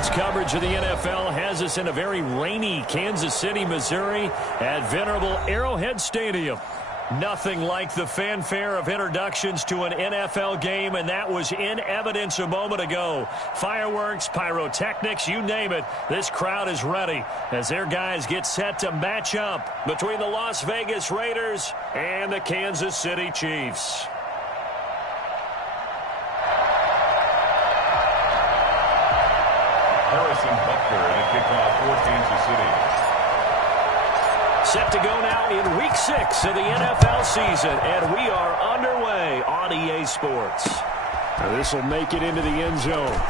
Sports coverage of the NFL has us in a very rainy Kansas City, Missouri at venerable Arrowhead Stadium. Nothing like the fanfare of introductions to an NFL game, and that was in evidence a moment ago. Fireworks, pyrotechnics, you name it. This crowd is ready as their guys get set to match up between the Las Vegas Raiders and the Kansas City Chiefs. Harrison Butker at kickoff for Kansas City. Set to go now in Week 6 of the NFL season, and we are underway on EA Sports. Now this will make it into the end zone.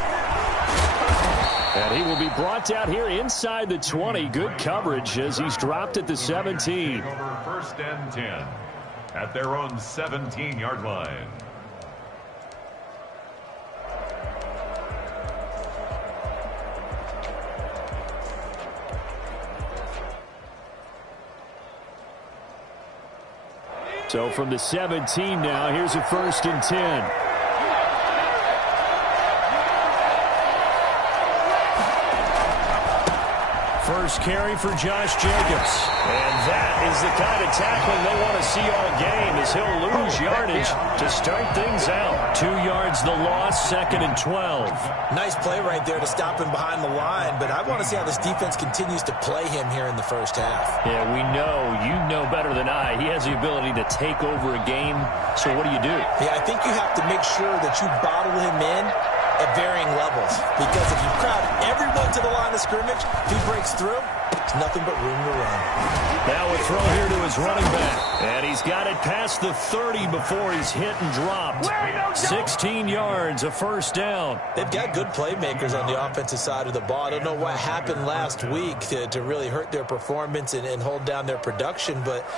And he will be brought down here inside the 20. Good coverage as he's dropped at the 17. Over 1st and 10 at their own 17-yard line. So from the 17 now, here's a 1st and 10. First carry for Josh Jacobs. And that is the kind of tackling they want to see all game as he'll lose yardage to start things out. 2 yards the loss, 2nd and 12. Nice play right there to stop him behind the line, but I want to see how this defense continues to play him here in the first half. Yeah, we know, you know better than I, he has the ability to take over a game. So what do you do? Yeah, I think you have to make sure that you bottle him in at varying levels, because if you crowd everyone to the line of scrimmage, if he breaks through, it's nothing but room to run. Now a throw here to his running back, and he's got it past the 30 before he's hit and dropped. 16 yards, a 1st down. They've got good playmakers on the offensive side of the ball. I don't know what happened last week to really hurt their performance and hold down their production, but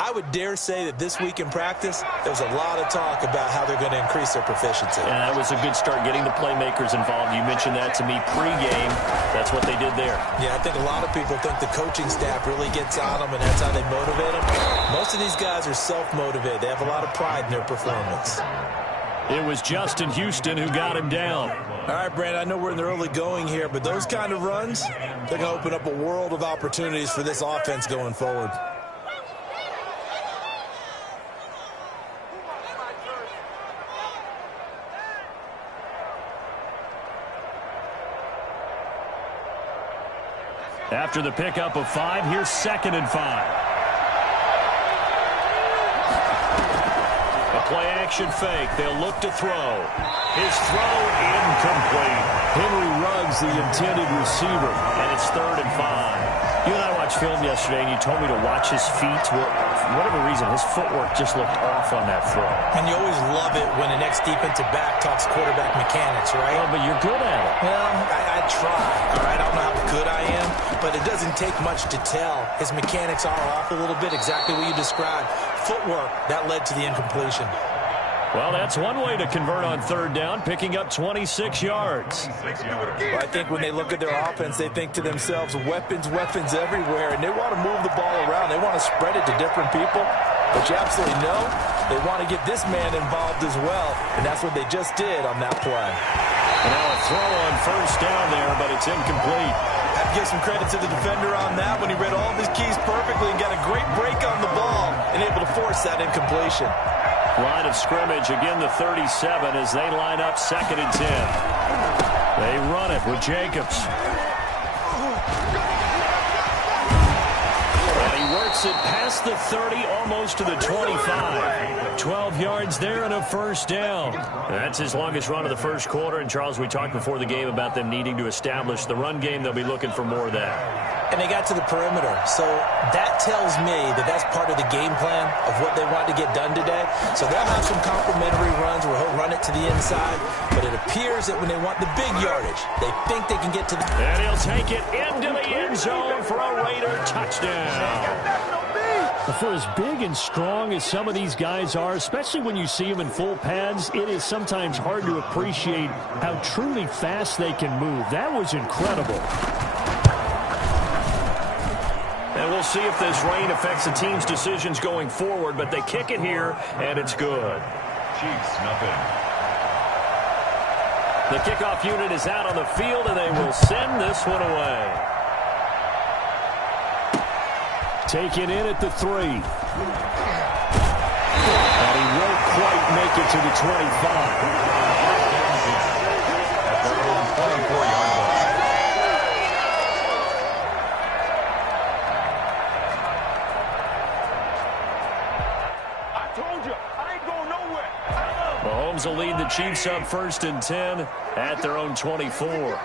I would dare say that this week in practice, there's a lot of talk about how they're going to increase their proficiency. And that was a good start, getting the playmakers involved. You mentioned that to me pregame. That's what they did there. Yeah, I think a lot of people think the coaching staff really gets on them, and that's how they motivate them. Most of these guys are self-motivated. They have a lot of pride in their performance. It was Justin Houston who got him down. All right, Brandon, I know we're in the early going here, but those kind of runs, they're going to open up a world of opportunities for this offense going forward. After the pickup of 5, here's 2nd and 5. A play-action fake. They'll look to throw. His throw incomplete. Henry Ruggs, the intended receiver, and it's 3rd and 5. You and I watched film yesterday, and you told me to watch his feet. Well, for whatever reason, his footwork just looked off on that throw. And you always love it when an ex-defensive back talks quarterback mechanics, right? Well, but you're good at it. Well, I try, all right? I don't know how good I am, but it doesn't take much to tell. His mechanics are off a little bit, exactly what you described. Footwork, that led to the incompletion. Well, that's one way to convert on 3rd down, picking up 26 yards. Well, I think when they look at their offense, they think to themselves, weapons, weapons everywhere, and they want to move the ball around. They want to spread it to different people, but you absolutely know they want to get this man involved as well, and that's what they just did on that play. And now a throw on 1st down there, but it's incomplete. I have to give some credit to the defender on that when he read all of his keys perfectly and got a great break on the ball and able to force that incompletion. Line of scrimmage, again the 37 as they line up 2nd and 10. They run it with Jacobs. And he works it past the 30, almost to the 25. 12 yards there and a 1st down. That's his longest run of the 1st quarter. And, Charles, we talked before the game about them needing to establish the run game. They'll be looking for more of that. And they got to the perimeter. So that tells me that that's part of the game plan of what they want to get done today. So they'll have some complimentary runs where he'll run it to the inside. But it appears that when they want the big yardage, they think they can get to the... And he'll take it into the end zone for a Raider touchdown. For as big and strong as some of these guys are, especially when you see them in full pads, it is sometimes hard to appreciate how truly fast they can move. That was incredible. And we'll see if this rain affects the team's decisions going forward, but they kick it here, and it's good. Chiefs, nothing. The kickoff unit is out on the field, and they will send this one away. Taken in at the 3. And he won't quite make it to the 25. Mahomes will lead the Chiefs up 1st and 10 at their own 24.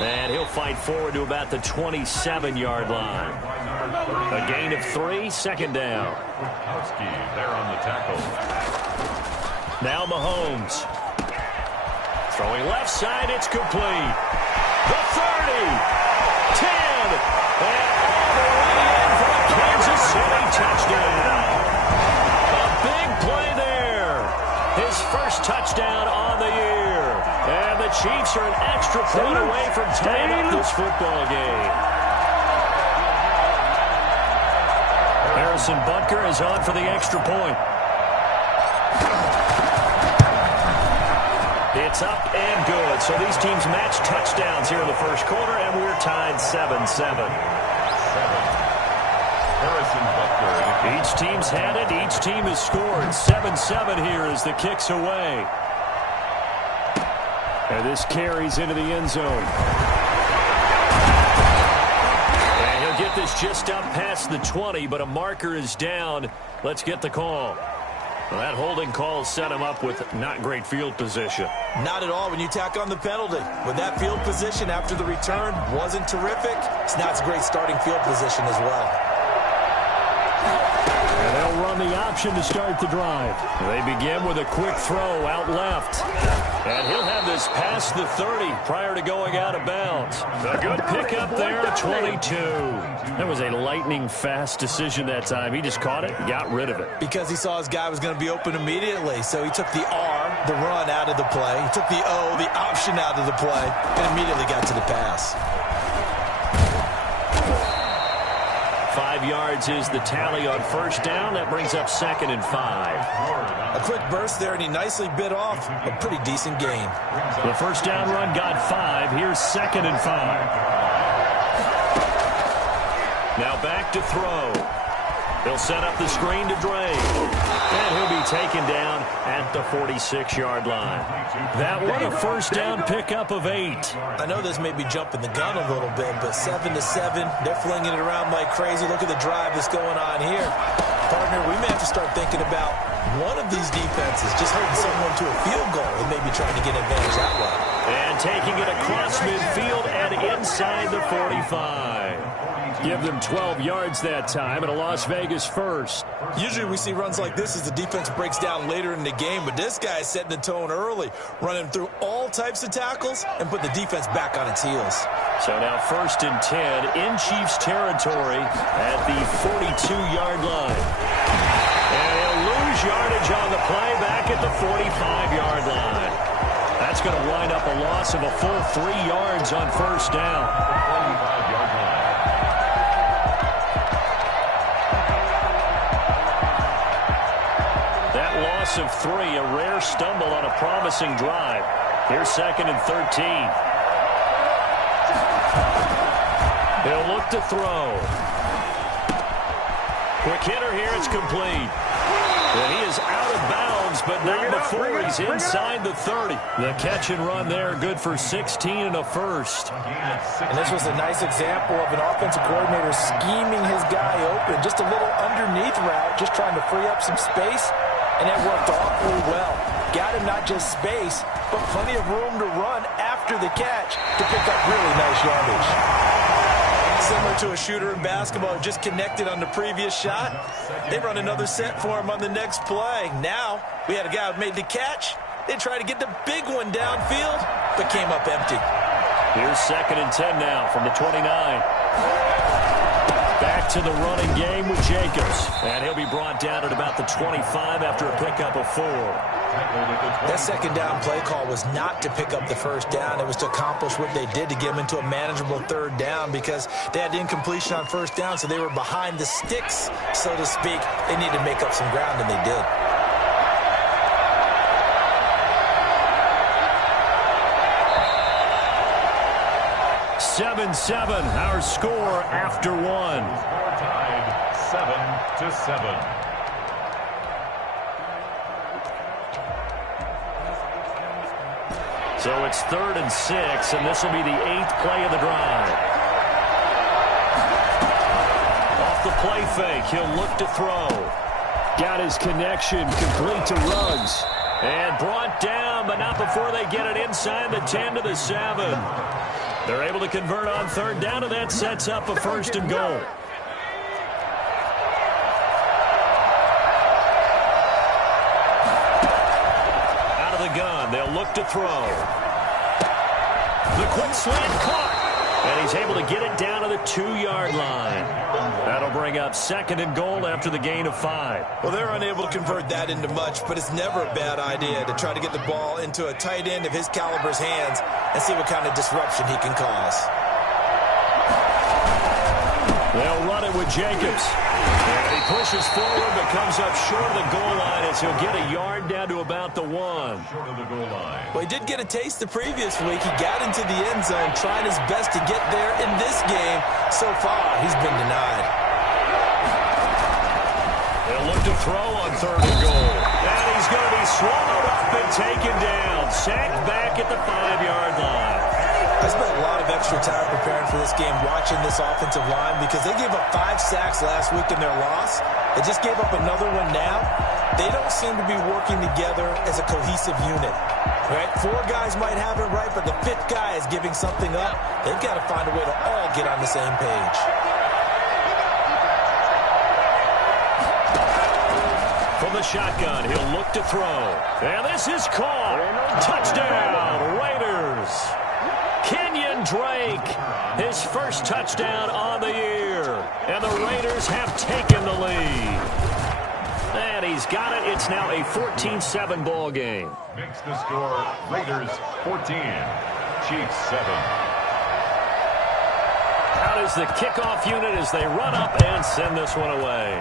And he'll fight forward to about the 27-yard line. A gain of 3, 2nd down. Wh0aTV there on the tackle. Now Mahomes. Throwing left side, it's complete. The 30, 10, and all the way in for a Kansas City touchdown. A big play there. His first touchdown on the year. And the Chiefs are an extra point away from tying up this football game. Harrison Butker is on for the extra point. It's up and good. So these teams match touchdowns here in the first quarter, and we're tied 7-7. Harrison Butker. Each team's had it. Each team has scored. 7-7 here as the kick's away. And this carries into the end zone. And he'll get this just up past the 20, but a marker is down. Let's get the call. Well, that holding call set him up with not great field position. Not at all when you tack on the penalty. With that field position after the return wasn't terrific. So now it's a great starting field position as well. And they'll run the option to start the drive. They begin with a quick throw out left. And he'll have this past the 30 prior to going out of bounds. A good pickup there at 22. That was a lightning-fast decision that time. He just caught it and got rid of it. Because he saw his guy was going to be open immediately. So he took the R, the run, out of the play. He took the O, the option, out of the play, and immediately got to the pass. 5 yards is the tally on first down. That brings up 2nd and 5. A quick burst there, and he nicely bit off a pretty decent gain. The first down run got 5. Here's 2nd and 5. Now back to throw. He'll set up the screen to Dre. And he'll be taken down at the 46-yard line. That one a first down pickup of 8. I know this may be jumping the gun a little bit, but 7-7, they're flinging it around like crazy. Look at the drive that's going on here. Partner, we may have to start thinking about one of these defenses just holding someone to a field goal and maybe trying to get advantage that way. And taking it across midfield and inside the 45. Give them 12 yards that time and a Las Vegas first. Usually we see runs like this as the defense breaks down later in the game, but this guy is setting the tone early, running through all types of tackles and put the defense back on its heels. So now 1st and 10 in Chiefs territory at the 42-yard line. And he'll lose yardage on the play back at the 45-yard line. That's going to wind up a loss of a full 3 yards on first down. 45-yard line. That loss of 3, a rare stumble on a promising drive. Here's 2nd and 13. He'll look to throw. Quick hitter here, it's complete. And he is out of bounds, but not before he's inside the 30. The catch and run there, good for 16 and a first. And this was a nice example of an offensive coordinator scheming his guy open. Just a little underneath route, just trying to free up some space. And that worked awfully well. Got him not just space, but plenty of room to run after the catch to pick up really nice yardage. Similar to a shooter in basketball who just connected on the previous shot. They run another set for him on the next play. Now, we had a guy who made the catch. They tried to get the big one downfield, but came up empty. Here's 2nd and 10 now from the 29. Back to the running game with Jacobs. And he'll be brought down at about the 25 after a pickup of 4. That second down play call was not to pick up the first down. It was to accomplish what they did to get them into a manageable 3rd down because they had incompletion on first down, so they were behind the sticks, so to speak. They needed to make up some ground, and they did. 7-7, our score after one. Score tied 7-7. So it's 3rd and 6, and this will be the 8th play of the drive. Off the play fake, he'll look to throw. Got his connection complete to Ruggs. And brought down, but not before they get it inside the 10 to the 7. They're able to convert on 3rd down, and that sets up a 1st and goal. Out of the gun, they'll look to throw. The quick slant caught. And he's able to get it down to the 2-yard line. That'll bring up 2nd and goal after the gain of 5. Well, they're unable to convert that into much, but it's never a bad idea to try to get the ball into a tight end of his caliber's hands and see what kind of disruption he can cause. They'll run it with Jacobs. And he pushes forward but comes up short of the goal line as he'll get a yard down to about the 1. Short of the goal line. Well, he did get a taste the previous week. He got into the end zone trying his best to get there in this game. So far, he's been denied. They'll look to throw on 3rd and goal. And he's going to be swallowed up and taken down. Sacked back at the 5-yard line. I spent a lot of extra time preparing for this game watching this offensive line because they gave up 5 sacks last week in their loss. They just gave up another one now. They don't seem to be working together as a cohesive unit. Right? 4 guys might have it right, but the 5th guy is giving something up. They've got to find a way to all get on the same page. From the shotgun, he'll look to throw. And this is caught. Touchdown, Raiders. Kenyon Drake, his first touchdown on the year. And the Raiders have taken the lead. And he's got it. It's now a 14-7 ball game. Makes the score Raiders 14, Chiefs 7. Out is the kickoff unit as they run up and send this one away.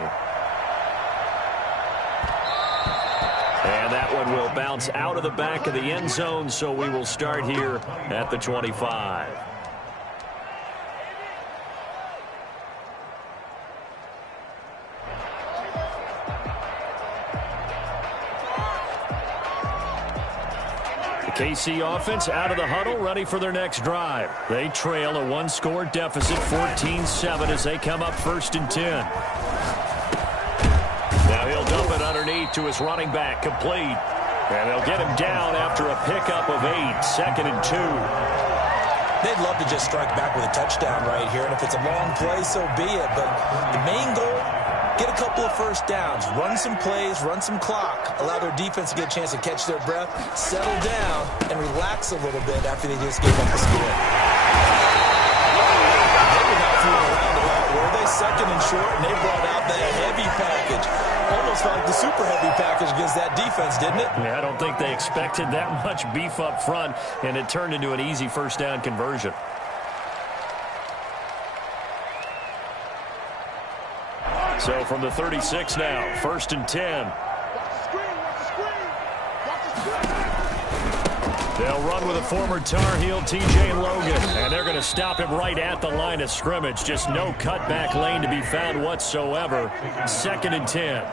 And that one will bounce out of the back of the end zone, so we will start here at the 25. The KC offense out of the huddle, ready for their next drive. They trail a 1-score deficit, 14-7, as they come up 1st and 10. Now he'll dump it underneath to his running back, complete. And they'll get him down after a pickup of 8, 2nd and 2. They'd love to just strike back with a touchdown right here, and if it's a long play, so be it. But the main goal, get a couple of 1st downs, run some plays, run some clock, allow their defense to get a chance to catch their breath, settle down, and relax a little bit after they just gave up the score. They were not fooling around a lot, were they? 2nd and short, and they brought out that heavy package. Almost like the super heavy package against that defense, didn't it? Yeah, I don't think they expected that much beef up front, and it turned into an easy 1st down conversion. So from the 36 now, 1st and 10. They'll run with a former Tar Heel, T.J. Logan, and they're going to stop him right at the line of scrimmage. Just no cutback lane to be found whatsoever. 2nd and 10.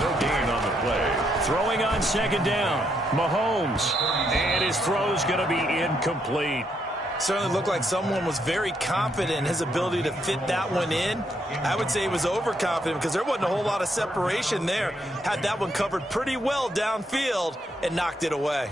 No gain on the play. Throwing on 2nd down, Mahomes, and his throw's going to be incomplete. Certainly looked like someone was very confident in his ability to fit that one in. I would say he was overconfident because there wasn't a whole lot of separation there. Had that one covered pretty well downfield and knocked it away.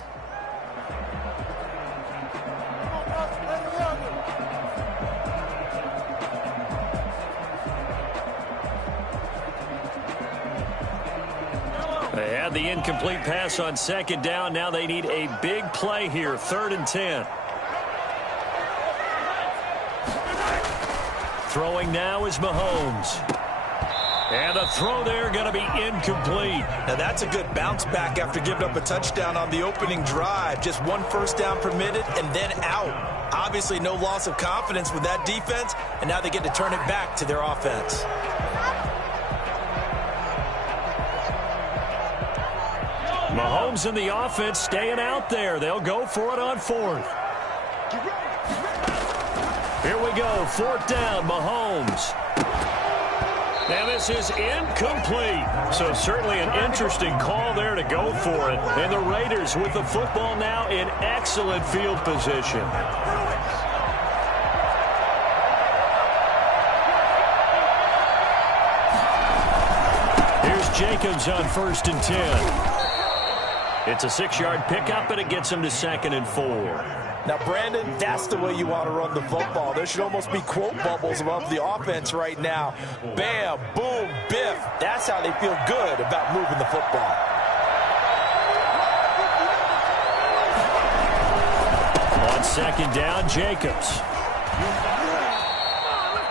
They had the incomplete pass on 2nd down. Now they need a big play here, 3rd and 10. Throwing now is Mahomes. And the throw there going to be incomplete. Now that's a good bounce back after giving up a touchdown on the opening drive. Just 1 1st down permitted and then out. Obviously no loss of confidence with that defense, and now they get to turn it back to their offense. Mahomes and the offense staying out there. They'll go for it on 4th. Here we go, 4th down, Mahomes. And this is incomplete. So certainly an interesting call there to go for it. And the Raiders with the football now in excellent field position. Here's Jacobs on 1st and 10. It's a 6-yard pickup, and it gets him to 2nd and 4. Now, Brandon, that's the way you want to run the football. There should almost be quote bubbles above the offense right now. Bam, boom, biff. That's how they feel good about moving the football. On 2nd down, Jacobs.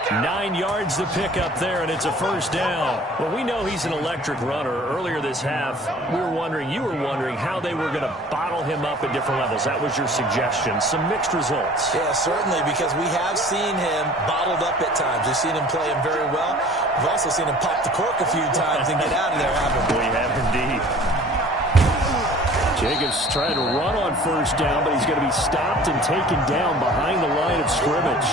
9 yards the pickup there, and it's a 1st down. Well, we know he's an electric runner. Earlier this half, you were wondering how they were going to bottle him up at different levels. That was your suggestion. Some mixed results. Yeah, certainly, because we have seen him bottled up at times. We've seen him play him very well. We've also seen him pop the cork a few times and get out of there, haven't we? We have indeed. Jacobs trying to run on 1st down, but he's going to be stopped and taken down behind the line of scrimmage.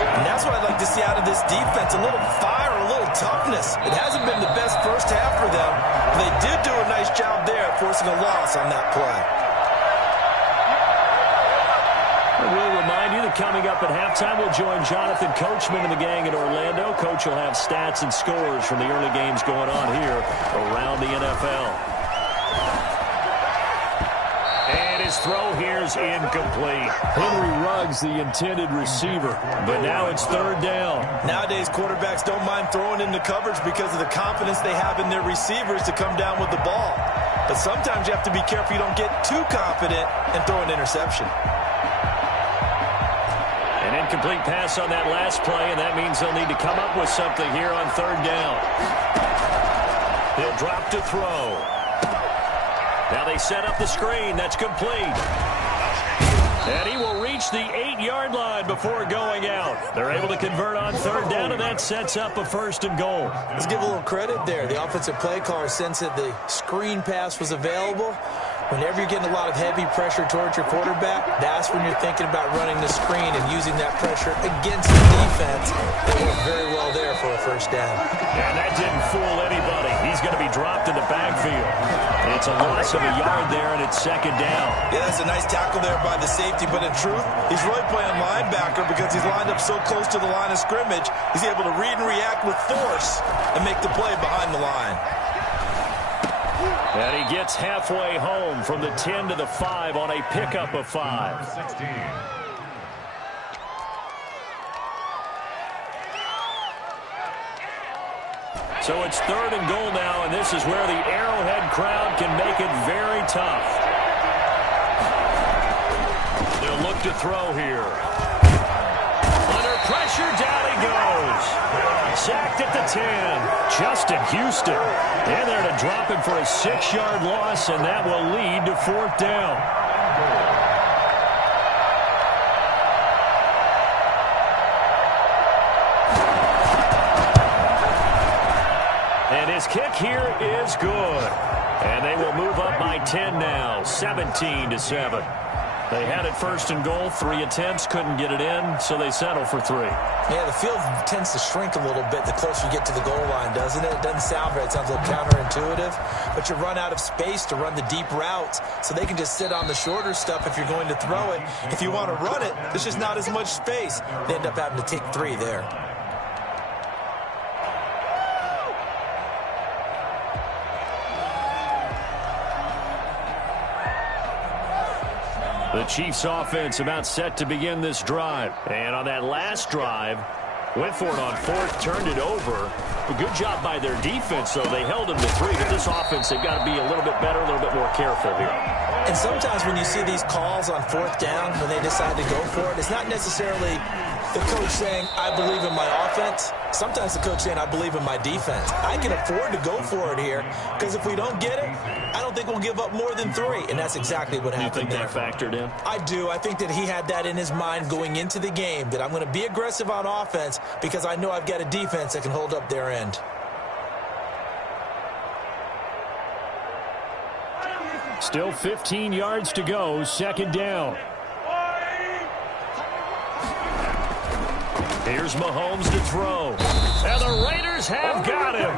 And that's what I'd like to see out of this defense, a little fire, a little toughness. It hasn't been the best first half for them, but they did do a nice job there at forcing a loss on that play. We'll remind you that coming up at halftime, we'll join Jonathan Coachman and the gang in Orlando. Coach will have stats and scores from the early games going on here around the NFL. His throw here's incomplete. Henry Ruggs, the intended receiver. But now it's 3rd down. Nowadays, quarterbacks don't mind throwing into coverage because of the confidence they have in their receivers to come down with the ball. But sometimes you have to be careful you don't get too confident and throw an interception. An incomplete pass on that last play, and that means they'll need to come up with something here on 3rd down. He'll drop to throw. Now they set up the screen. That's complete. And he will reach the 8-yard line before going out. They're able to convert on 3rd down, and that sets up a 1st and goal. Let's give a little credit there. The offensive play caller sensed that the screen pass was available. Whenever you're getting a lot of heavy pressure towards your quarterback, that's when you're thinking about running the screen and using that pressure against the defense. They worked very well there for a 1st down. And that didn't fool anybody. He's going to be dropped in the backfield. It's a loss of a yard there, and it's 2nd down. Yeah, that's a nice tackle there by the safety, but in truth, he's really playing linebacker because he's lined up so close to the line of scrimmage, he's able to read and react with force and make the play behind the line. And he gets halfway home from the 10 to the 5 on a pickup of 5. 16. So it's 3rd and goal now, and this is where the Arrowhead crowd can make it very tough. They'll look to throw here. Under pressure, down he goes. Sacked at the 10. Justin Houston in there to drop him for a 6-yard loss, and that will lead to 4th down. And his kick here is good. And they will move up by 10 now, 17-7. They had it 1st and goal, 3 attempts, couldn't get it in, so they settle for 3. Yeah, the field tends to shrink a little bit the closer you get to the goal line, doesn't it? It doesn't sound right. It sounds a little counterintuitive. But you run out of space to run the deep routes, so they can just sit on the shorter stuff if you're going to throw it. If you want to run it, there's just not as much space. They end up having to take 3 there. The Chiefs offense about set to begin this drive. And on that last drive, went for it on 4th, turned it over. A good job by their defense, though. They held them to 3, but this offense, they've got to be a little bit better, a little bit more careful here. And sometimes when you see these calls on 4th down, when they decide to go for it, it's not necessarily the coach saying, I believe in my offense. Sometimes the coach saying, I believe in my defense. I can afford to go for it here, because if we don't get it, I don't think we'll give up more than 3. And that's exactly what happened there. You think that factored in? I do. I think that he had that in his mind going into the game, that I'm going to be aggressive on offense because I know I've got a defense that can hold up their end. Still 15 yards to go, 2nd down. Here's Mahomes to throw. And the Raiders have got him.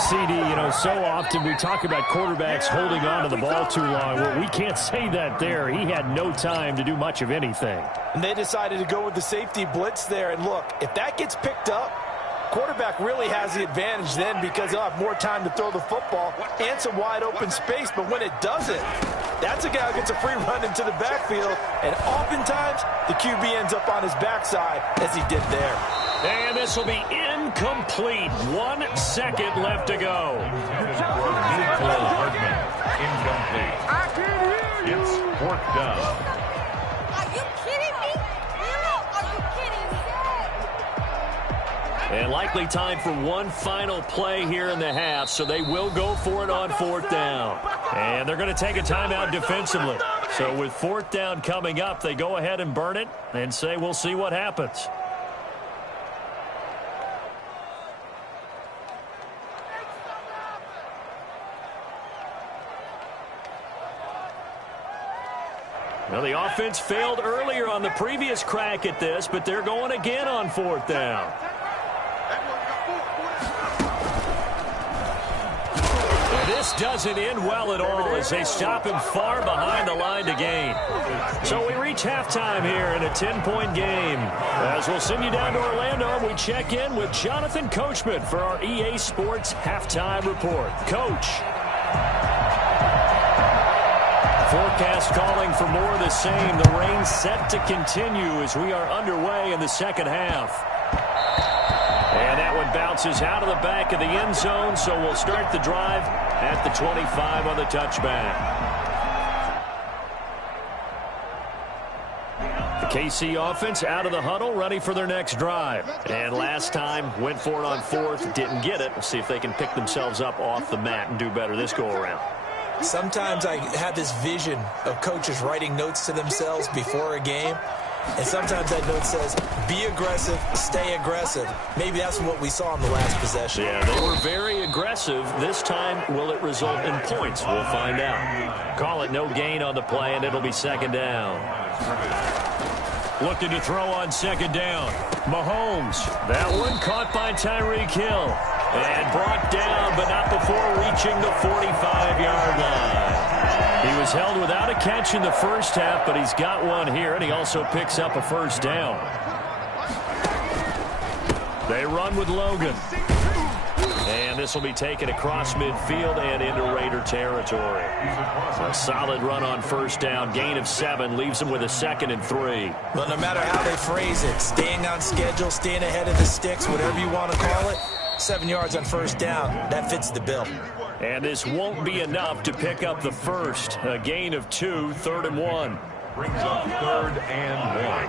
CD, so often we talk about quarterbacks holding on to the ball too long. Well, we can't say that there. He had no time to do much of anything. And they decided to go with the safety blitz there. And look, if that gets picked up, quarterback really has the advantage then because he'll have more time to throw the football and some wide open space. But when it doesn't, that's a guy who gets a free run into the backfield. And oftentimes, the QB ends up on his backside as he did there. And this will be incomplete. 1 second left to go. Incomplete. It's 4th down. Are you kidding me? Are you kidding me? And likely time for one final play here in the half, so they will go for it on 4th down. And they're going to take a timeout defensively. So with 4th down coming up, they go ahead and burn it and say we'll see what happens. Well, the offense failed earlier on the previous crack at this, but they're going again on 4th down. And this doesn't end well at all as they stop him far behind the line to gain. So we reach halftime here in a 10-point game. As we'll send you down to Orlando, we check in with Jonathan Coachman for our EA Sports Halftime Report. Coach. Forecast calling for more of the same. The rain set to continue as we are underway in the second half. And that one bounces out of the back of the end zone, so we'll start the drive at the 25 on the touchback. The KC offense out of the huddle, ready for their next drive. And last time, went for it on 4th, didn't get it. We'll see if they can pick themselves up off the mat and do better this go-around. Sometimes I have this vision of coaches writing notes to themselves before a game, and sometimes that note says, be aggressive, stay aggressive. Maybe that's what we saw in the last possession. Yeah, they were very aggressive. This time, will it result in points? We'll find out. Call it no gain on the play, and it'll be 2nd down. Looking to throw on 2nd down. Mahomes. That one caught by Tyreek Hill. And brought down, but not before reaching the 45-yard line. He was held without a catch in the first half, but he's got one here, and he also picks up a 1st down. They run with Logan. And this will be taken across midfield and into Raider territory. A solid run on 1st down. Gain of 7 leaves him with a 2nd and 3. Well, no matter how they phrase it, staying on schedule, staying ahead of the sticks, whatever you want to call it, 7 yards on 1st down, that fits the bill. And this won't be enough to pick up the first. A gain of 2, 3rd and 1. Brings up 3rd and 1.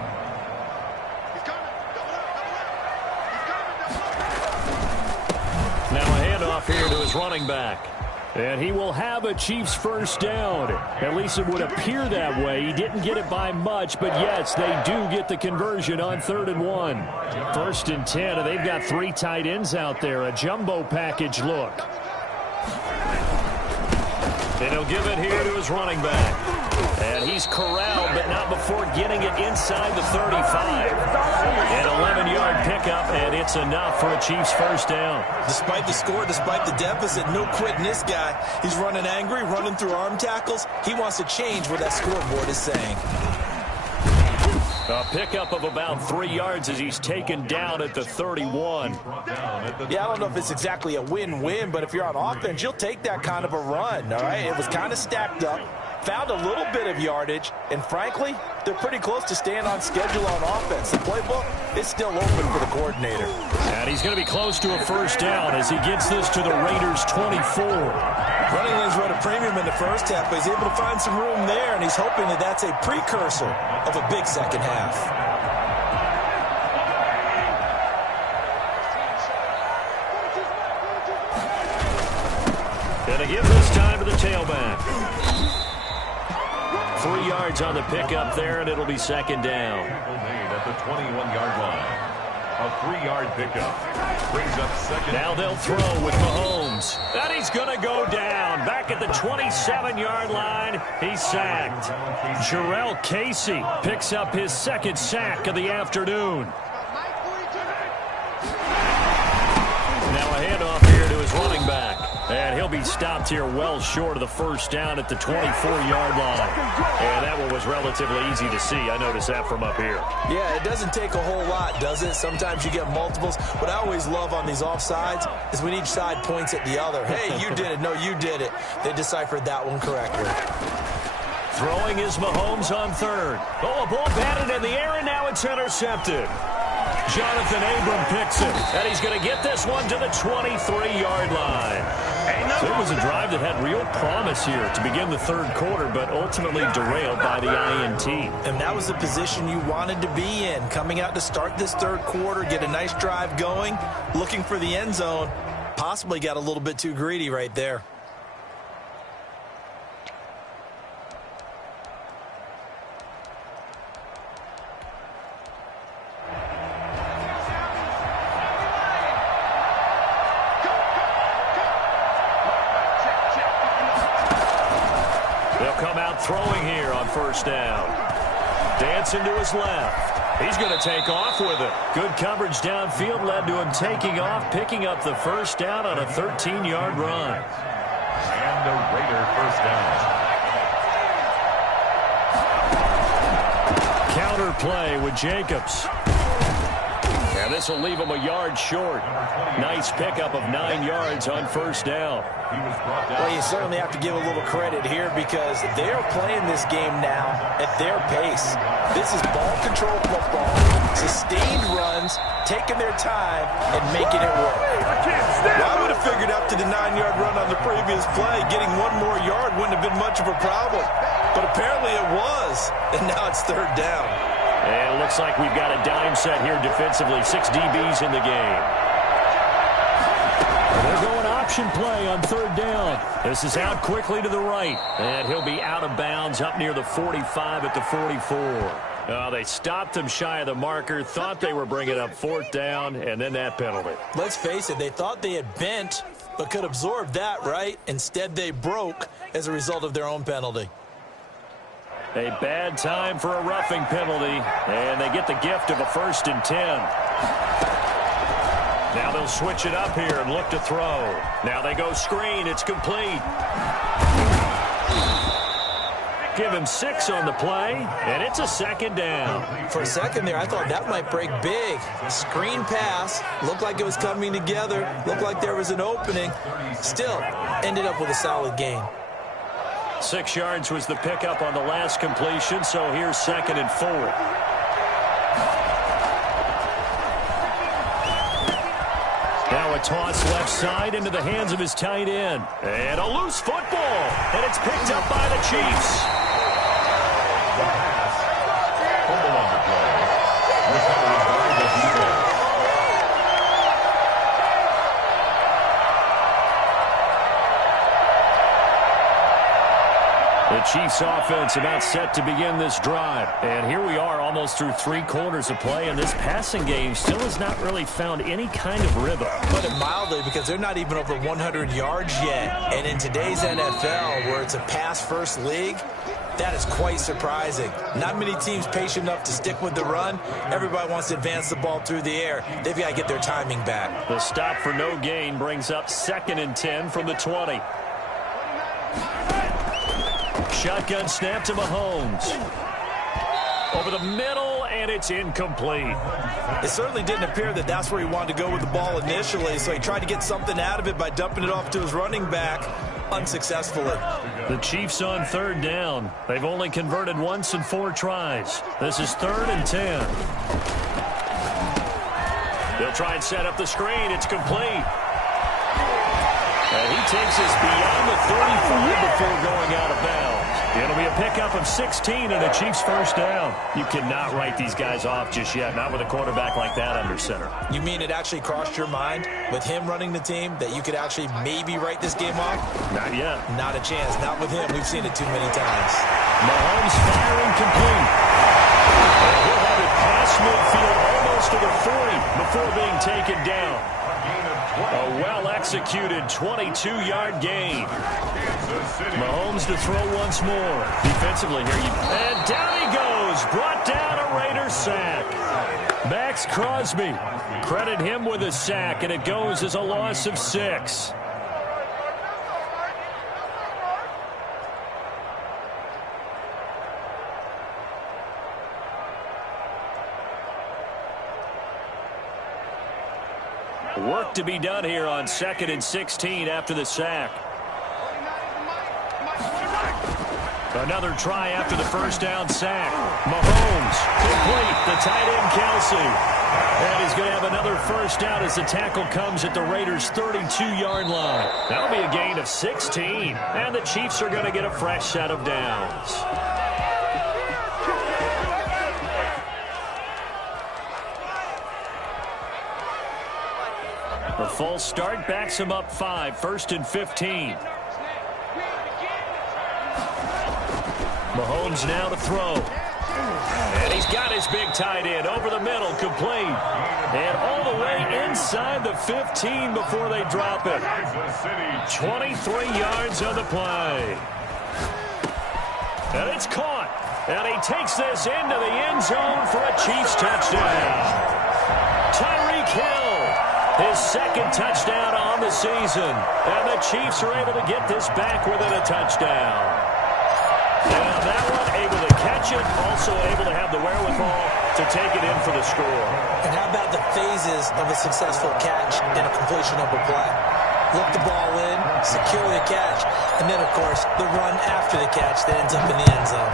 Now a handoff here to his running back. And he will have a Chiefs 1st down. At least it would appear that way. He didn't get it by much, but yes, they do get the conversion on 3rd and 1. 1st and 10, and they've got 3 tight ends out there. A jumbo package look. And he'll give it here to his running back. And he's corralled, but not before getting it inside the 35. An 11-yard pickup, and it's enough for a Chiefs 1st down. Despite the score, despite the deficit, no quitting this guy. He's running angry, running through arm tackles. He wants to change what that scoreboard is saying. A pickup of about 3 yards as he's taken down at the 31. Yeah, I don't know if it's exactly a win-win, but if you're on offense, you'll take that kind of a run, all right? It was kind of stacked up, found a little bit of yardage, and frankly, they're pretty close to staying on schedule on offense. The playbook is still open for the coordinator. And he's going to be close to a 1st down as he gets this to the Raiders' 24. Running lanes rode a premium in the first half, but he's able to find some room there, and he's hoping that that's a precursor of a big second half. Going to give this time to the tailback. 3 yards on the pickup there, and it'll be 2nd down. At the 21-yard line. A 3-yard pickup. Brings up 2nd. Now they'll throw with Mahomes. And he's going to go down. Back at the 27-yard line, he's sacked. Jarrell Casey picks up his 2nd sack of the afternoon. his running back. And he'll be stopped here well short of the first down at the 24-yard line. And that one was relatively easy to see. I noticed that from up here. Yeah, it doesn't take a whole lot, does it? Sometimes you get multiples. What I always love on these offsides is when each side points at the other. Hey, you did it. No, you did it. They deciphered that one correctly. Throwing is Mahomes on third. Oh, a ball batted in the air, and now it's intercepted. Jonathan Abram picks it, and he's going to get this one to the 23-yard line. So it was a drive that had real promise here to begin the third quarter, but ultimately derailed by the INT. And that was the position you wanted to be in, coming out to start this third quarter, get a nice drive going, looking for the end zone. Possibly got a little bit too greedy right there. Throwing here on first down. Dancing to his left. He's going to take off with it. Good coverage downfield led to him taking off, picking up the first down on a 13-yard run. And the Raider first down. Counter play with Jacobs. And this will leave him a yard short. Nice pickup of 9 yards on first down. Well, you certainly have to give a little credit here because they're playing this game now at their pace. This is ball control football, sustained runs, taking their time, and making it work. Well, I would have figured after the 9-yard run on the previous play, getting one more yard wouldn't have been much of a problem. But apparently it was, and now it's third down. And it looks like we've got a dime set here defensively. 6 DBs in the game. They're going option play on third down. This is out quickly to the right. And he'll be out of bounds up near the 45 at the 44. They stopped him shy of the marker, thought they were bringing up fourth down, and then that penalty. Let's face it, they thought they had bent, but could absorb that, right? Instead, they broke as a result of their own penalty. A bad time for a roughing penalty, and they get the gift of a 1st and 10. Now they'll switch it up here and look to throw. Now they go screen. It's complete. Give him 6 on the play, and it's a 2nd down. For a second there, I thought that might break big. Screen pass. Looked like it was coming together. Looked like there was an opening. Still, ended up with a solid gain. 6 yards was the pickup on the last completion, so here's 2nd and 4. Now a toss left side into the hands of his tight end. And a loose football. And it's picked up by the Chiefs. Fumble on the play. Recovered by the defense. The Chiefs offense about set to begin this drive. And here we are almost through 3 quarters of play, and this passing game still has not really found any kind of rhythm. Put it mildly, because they're not even over 100 yards yet. And in today's NFL, where it's a pass-first league, that is quite surprising. Not many teams patient enough to stick with the run. Everybody wants to advance the ball through the air. They've got to get their timing back. The stop for no gain brings up 2nd and 10 from the 20. Shotgun snap to Mahomes. Over the middle, and it's incomplete. It certainly didn't appear that that's where he wanted to go with the ball initially, so he tried to get something out of it by dumping it off to his running back unsuccessfully. The Chiefs on 3rd down. They've only converted once in 4 tries. This is 3rd and 10. They'll try and set up the screen. It's complete. And he takes us beyond the 35 before going out of bounds. It'll be a pickup of 16 and a Chiefs first down. You cannot write these guys off just yet, not with a quarterback like that under center. You mean it actually crossed your mind with him running the team that you could actually maybe write this game off? Not yet. Not a chance. Not with him. We've seen it too many times. Mahomes firing complete. And he'll have it past midfield almost to the 40 before being taken down. A well-executed 22-yard gain. Mahomes to throw once more. Defensively here. And down he goes. Brought down a Raider sack. Max Crosby. Credit him with a sack, and it goes as a loss of 6. Work to be done here on 2nd and 16 after the sack. Another try after the first down sack. Mahomes, complete, the tight end Kelsey. And he's going to have another first down as the tackle comes at the Raiders' 32-yard line. That'll be a gain of 16. And the Chiefs are going to get a fresh set of downs. The false start backs him up 5, 1st and 15. Mahomes now to throw. And he's got his big tight end over the middle, complete. And all the way inside the 15 before they drop it. 23 yards on the play. And it's caught. And he takes this into the end zone for a Chiefs touchdown. Tyreek Hill, his 2nd touchdown on the season. And the Chiefs are able to get this back within a touchdown. And that one able to catch it, also able to have the wherewithal to take it in for the score. And how about the phases of a successful catch and a completion of a play? Look the ball in, secure the catch, and then, of course, the run after the catch that ends up in the end zone.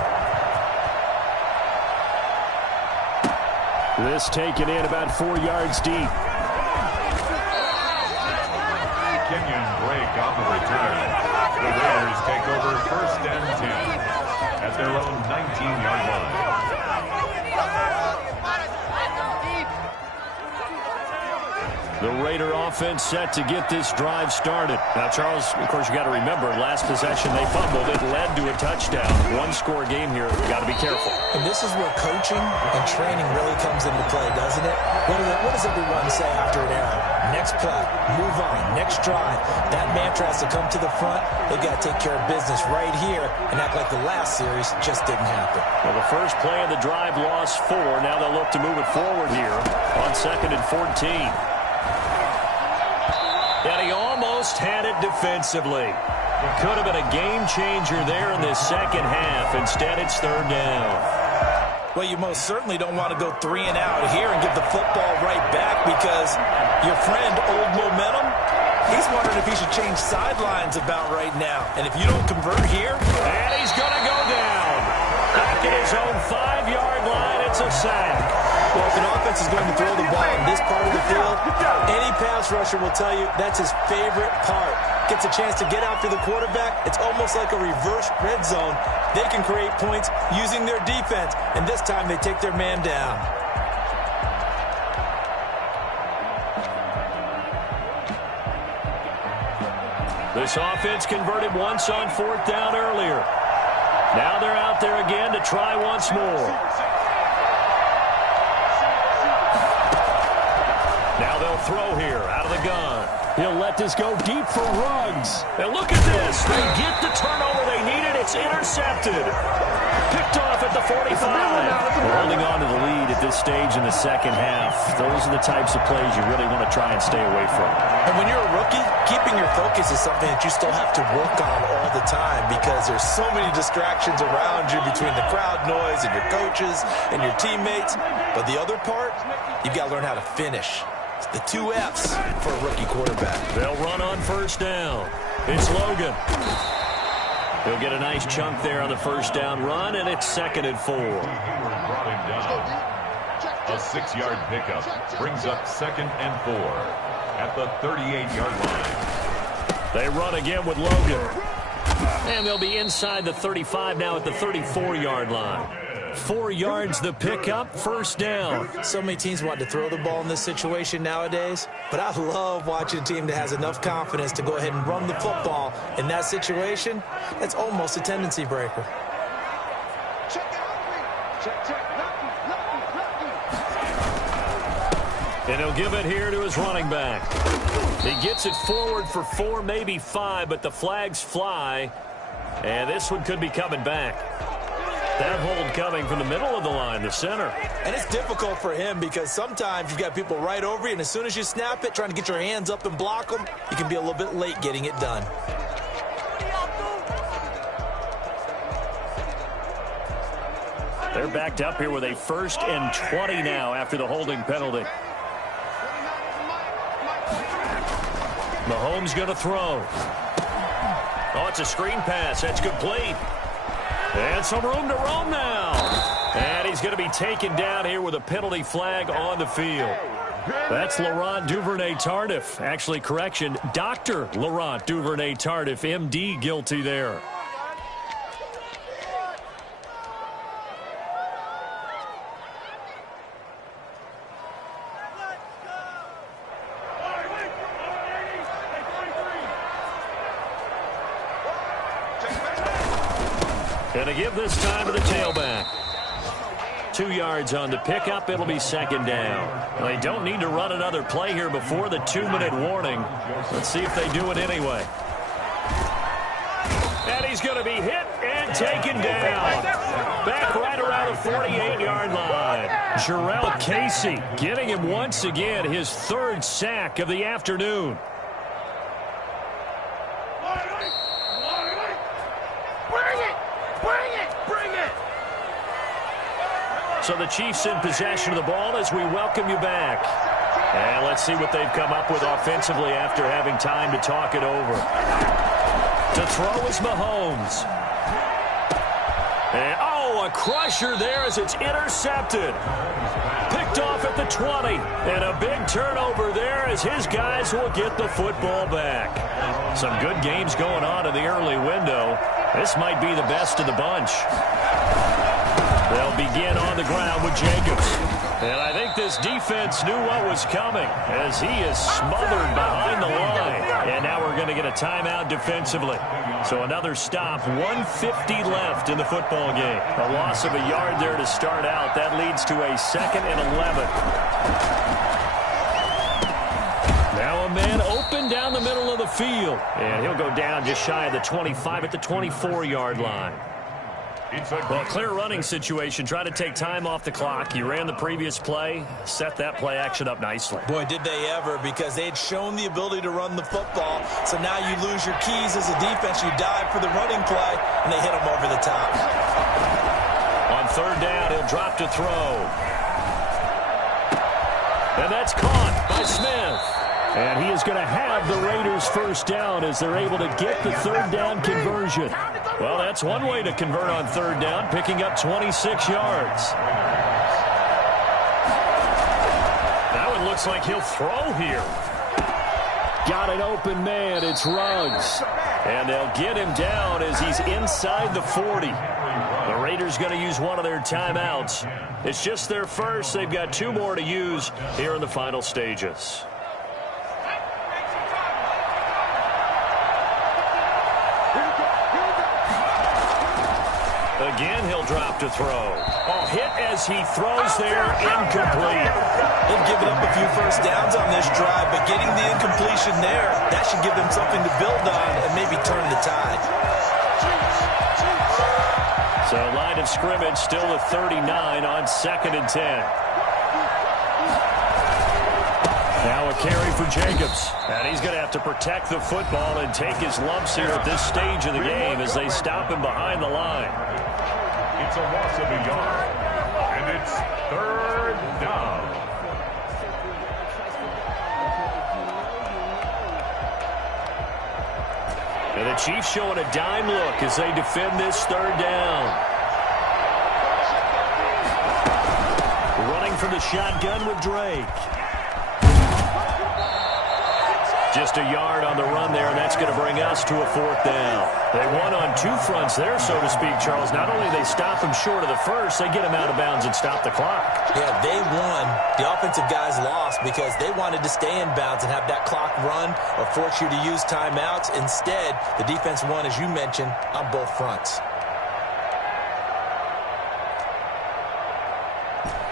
This taken in about 4 yards deep. Kenyon break on the return. The Raiders take over 1st and 10 at their own 19-yard line. The Raider offense set to get this drive started. Now, Charles, of course, you got to remember, last possession they fumbled. It led to a touchdown. One-score game here. Got to be careful. And this is where coaching and training really comes into play, doesn't it? What does everyone say after an error? Next play, move on, next drive. That mantra has to come to the front. They've got to take care of business right here and act like the last series just didn't happen. Well, the first play of the drive lost 4. Now they'll look to move it forward here on 2nd and 14. And he almost had it defensively. It could have been a game changer there in this second half. Instead, it's 3rd down. Well, you most certainly don't want to go 3 and out here and give the football right back because your friend, Old Momentum, he's wondering if he should change sidelines about right now. And if you don't convert here... And he's going to go down. Back at his own 5-yard line, it's a sack. Well, if an offense is going to throw the ball in this part of the field, any pass rusher will tell you that's his favorite part. Gets a chance to get after the quarterback. It's almost like a reverse red zone. They can create points using their defense, and this time they take their man down. This offense converted once on 4th down earlier. Now they're out there again to try once more. Now they'll throw here out of the gun. He'll let this go deep for Ruggs. And look at this. They get the turnover they needed. It's intercepted. Picked off at the 45. We're holding on to the lead at this stage in the second half. Those are the types of plays you really want to try and stay away from. And when you're a rookie, keeping your focus is something that you still have to work on all the time because there's so many distractions around you between the crowd noise and your coaches and your teammates. But the other part, you've got to learn how to finish. It's the 2 F's for a rookie quarterback. They'll run on 1st down. It's Logan. He'll get a nice chunk there on the 1st down run, and it's 2nd and 4. Brought him down. A 6-yard pickup brings up 2nd and 4 at the 38-yard line. They run again with Logan. And they'll be inside the 35 now at the 34-yard line. 4 yards the pickup, 1st down. So many teams want to throw the ball in this situation nowadays, but I love watching a team that has enough confidence to go ahead and run the football in that situation. That's almost a tendency breaker. And he'll give it here to his running back. He gets it forward for 4, maybe 5, but the flags fly. And this one could be coming back. That hold coming from the middle of the line, the center. And it's difficult for him because sometimes you've got people right over you, and as soon as you snap it, trying to get your hands up and block them, you can be a little bit late getting it done. They're backed up here with a 1st and 20 now after the holding penalty. Mahomes going to throw. Oh, it's a screen pass. That's complete. And some room to roam now. And he's going to be taken down here with a penalty flag on the field. That's Laurent Duvernay-Tardif. Actually, correction, Dr. Laurent Duvernay-Tardif, MD, guilty there. Going to give this time to the tailback. 2 yards on the pickup. It'll be second down. Well, they don't need to run another play here before the 2-minute warning. Let's see if they do it anyway. And he's going to be hit and taken down. Back right around the 48-yard line. Jarrell Casey getting him once again his 3rd sack of the afternoon. So the Chiefs in possession of the ball as we welcome you back. And let's see what they've come up with offensively after having time to talk it over. To throw is Mahomes. And, oh, a crusher there as it's intercepted. Picked off at the 20. And a big turnover there as his guys will get the football back. Some good games going on in the early window. This might be the best of the bunch. They'll begin on the ground with Jacobs. And I think this defense knew what was coming as he is smothered behind the line. And now we're going to get a timeout defensively. So another stop, 1:50 left in the football game. A loss of a yard there to start out. That leads to a 2nd and 11. Now a man open down the middle of the field. And he'll go down just shy of the 25 at the 24-yard line. Well, clear running situation. Try to take time off the clock. You ran the previous play, set that play action up nicely. Boy, did they ever, because they had shown the ability to run the football. So now you lose your keys as a defense. You dive for the running play, and they hit them over the top. On 3rd down, he'll drop to throw. And that's caught by Smith. And he is going to have the Raiders 1st down as they're able to get the 3rd down conversion. Well, that's one way to convert on 3rd down, picking up 26 yards. That one looks like he'll throw here. Got an open man. It's Ruggs. And they'll get him down as he's inside the 40. The Raiders going to use one of their timeouts. It's just their first. They've got 2 more to use here in the final stages. Again, he'll drop to throw. Oh, hit as he throws there, incomplete. They've given up a few 1st downs on this drive, but getting the incompletion there, that should give them something to build on and maybe turn the tide. So line of scrimmage still at 39 on 2nd and 10. Now a carry for Jacobs. And he's going to have to protect the football and take his lumps here at this stage of the game as they stop him behind the line. It's a loss of a yard, and it's 3rd down. And the Chiefs showing a dime look as they defend this 3rd down. Running from the shotgun with Drake. Just a yard on the run there, and that's going to bring us to a 4th down. They won on 2 fronts there, so to speak, Charles. Not only they stop him short of the first, they get him out of bounds and stop the clock. Yeah, they won. The offensive guys lost because they wanted to stay in bounds and have that clock run or force you to use timeouts. Instead, the defense won, as you mentioned, on both fronts.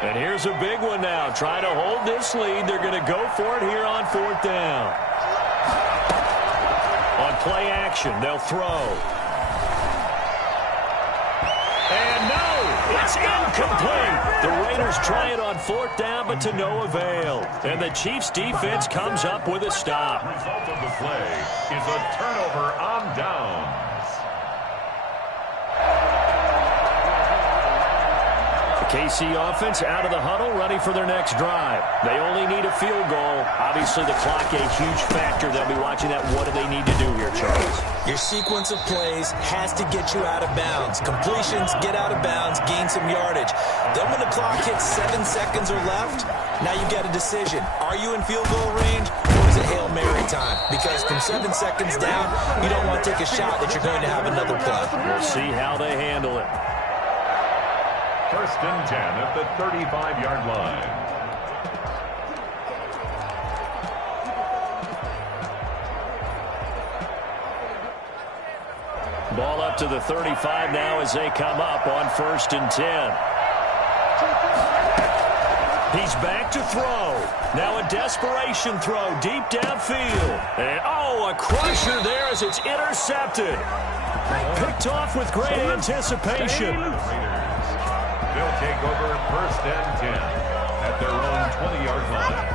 And here's a big one now. Trying to hold this lead. They're going to go for it here on 4th down. On play action, they'll throw. And no, it's incomplete. The Raiders try it on 4th down, but to no avail. And the Chiefs defense comes up with a stop. The result of the play is a turnover on downs. KC offense out of the huddle, ready for their next drive. They only need a field goal. Obviously, the clock a huge factor. They'll be watching that. What do they need to do here, Charles? Your sequence of plays has to get you out of bounds. Completions, get out of bounds, gain some yardage. Then when the clock hits 7 seconds or left, now you get a decision. Are you in field goal range, or is it Hail Mary time? Because from 7 seconds down, you don't want to take a shot that you're going to have another play. We'll see how they handle it. 1st and 10 at the 35-yard line. Ball up to the 35 now as they come up on 1st and 10. He's back to throw. Now a desperation throw deep downfield. And, oh, a crusher there as it's intercepted. Picked off with great anticipation. They'll take over 1st and 10 at their own 20-yard line.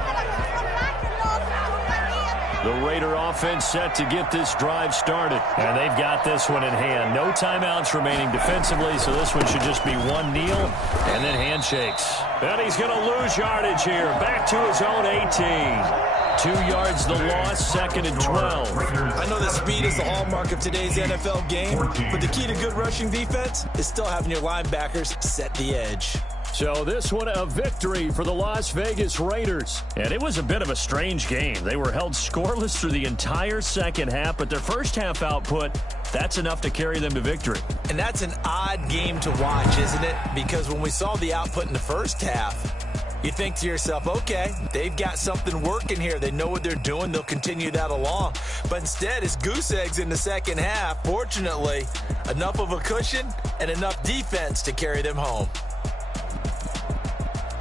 The Raider offense set to get this drive started. And they've got this one in hand. No timeouts remaining defensively, so this one should just be one kneel and then handshakes. And he's going to lose yardage here. Back to his own 18. 2 yards the loss, 2nd and 12. I know that speed is the hallmark of today's NFL game, but the key to good rushing defense is still having your linebackers set the edge. So this one a victory for the Las Vegas Raiders. And it was a bit of a strange game. They were held scoreless through the entire second half, but their first half output, that's enough to carry them to victory. And that's an odd game to watch, isn't it? Because when we saw the output in the first half, you think to yourself, okay, they've got something working here. They know what they're doing. They'll continue that along. But instead, it's goose eggs in the second half. Fortunately, enough of a cushion and enough defense to carry them home.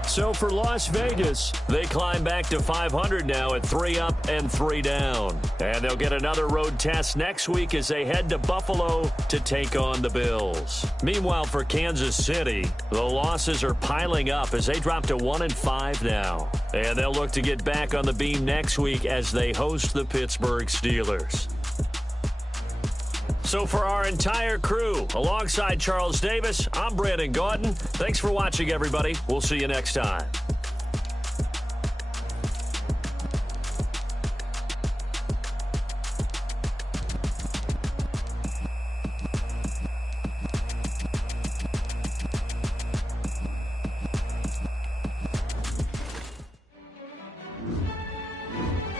So for Las Vegas, they climb back to 500 now at 3 up and 3 down. And they'll get another road test next week as they head to Buffalo to take on the Bills. Meanwhile, for Kansas City, the losses are piling up as they drop to 1-5 now. And they'll look to get back on the beam next week as they host the Pittsburgh Steelers. So for our entire crew, alongside Charles Davis, I'm Brandon Gaudin. Thanks for watching, everybody. We'll see you next time.